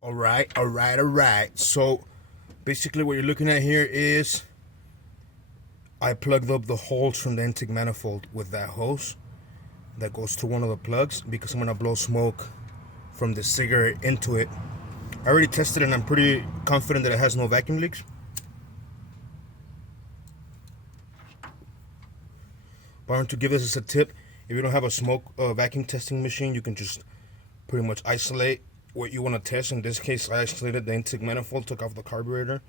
All right. So basically what you're looking at here is I plugged up the holes from the intake manifold with that hose that goes to one of the plugs because I'm gonna blow smoke from the cigarette into it. I already tested it and I'm pretty confident that it has no vacuum leaks. But I want to give this as a tip. If you don't have a smoke vacuum testing machine, you can just pretty much isolate what you want to test. In this case, I isolated the intake manifold, took off the carburetor,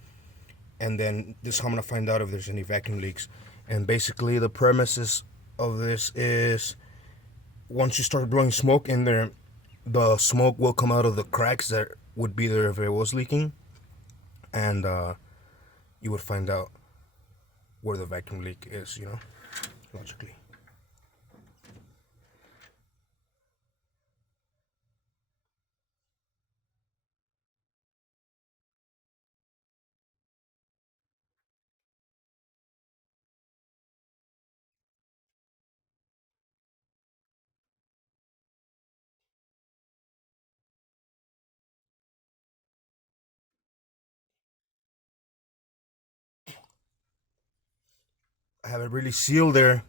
and then this is how I'm gonna find out if there's any vacuum leaks. And basically the premises of this is once you start blowing smoke in there, the smoke will come out of the cracks that would be there if it was leaking, and you would find out where the vacuum leak is, logically. I have it really sealed there.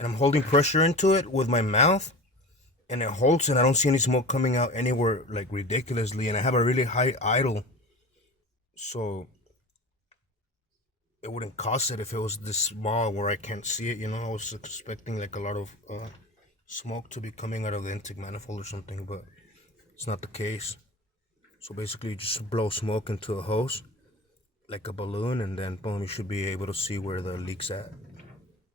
And I'm holding pressure into it with my mouth, and it holds, and I don't see any smoke coming out anywhere like ridiculously. And I have a really high idle, so it wouldn't cost it if it was this small where I can't see it. I was expecting like a lot of smoke to be coming out of the intake manifold or something, but it's not the case. So basically, you just blow smoke into a hose like a balloon, and then boom, you should be able to see where the leak's at.